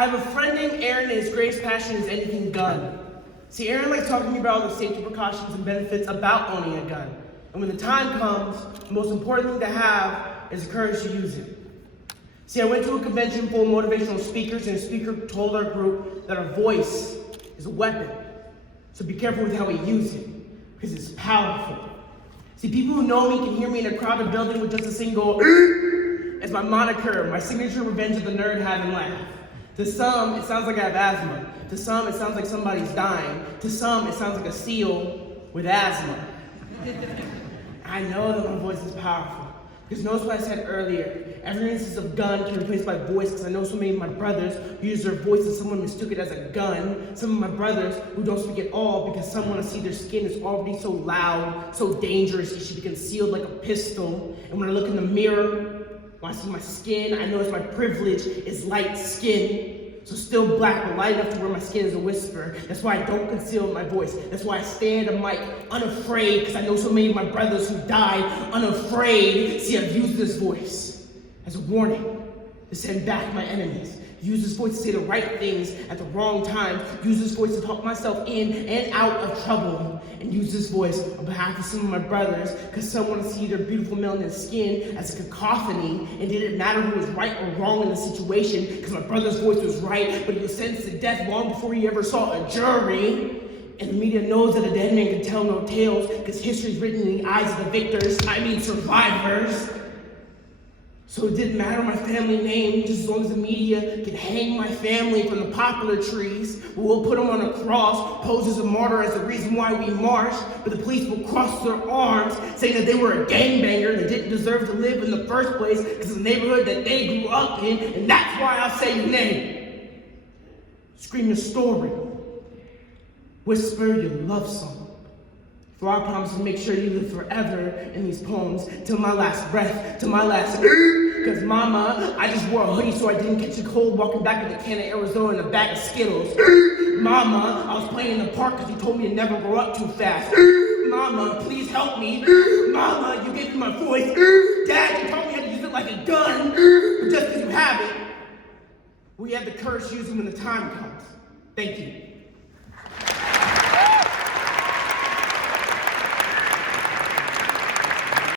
I have a friend named Aaron, and his greatest passion is anything gun. See, Aaron likes talking to me about all the safety precautions and benefits about owning a gun. And when the time comes, the most important thing to have is the courage to use it. See, I went to a convention full of motivational speakers, and a speaker told our group that our voice is a weapon. So be careful with how we use it, because it's powerful. See, people who know me can hear me in a crowded building with just a single as my moniker, my signature revenge of the nerd having laugh. To some, it sounds like I have asthma. To some, it sounds like somebody's dying. To some, it sounds like a seal with asthma. I know that my voice is powerful. Because notice what I said earlier. Every instance of gun can be replaced by voice, because I know so many of my brothers who use their voice and someone mistook it as a gun. Some of my brothers who don't speak at all because some want to see their skin is already so loud, so dangerous, it should be concealed like a pistol. And when I look in the mirror, when I see my skin, I notice my privilege is light skin. So still black, but light enough to where my skin is a whisper. That's why I don't conceal my voice. That's why I stand a mic unafraid, because I know so many of my brothers who died unafraid. See, I've used this voice as a warning to send back my enemies. Use this voice to say the right things at the wrong time. Use this voice to talk myself in and out of trouble. And use this voice on behalf of some of my brothers, because some want to see their beautiful melanin skin as a cacophony, and it didn't matter who was right or wrong in the situation, because my brother's voice was right, but he was sentenced to death long before he ever saw a jury. And the media knows that a dead man can tell no tales, because history is written in the eyes of the victors, survivors. So it didn't matter my family name, just as long as the media could hang my family from the poplar trees. We'll put them on a cross, pose as a martyr as the reason why we march, but the police will cross their arms, saying that they were a gangbanger that didn't deserve to live in the first place because of the neighborhood that they grew up in, and that's why I'll say your name. Scream your story. Whisper your love song. For I promise to make sure you live forever in these poems, till my last breath, till my last because mama, I just wore a hoodie so I didn't catch a cold walking back to the can of Arizona in a bag of Skittles. Mama, I was playing in the park because you told me to never grow up too fast. Mama, please help me. Mama, you gave me my voice. Dad, you taught me how to use it like a gun. But just because you have it, we have the courage to use it when the time comes. Thank you.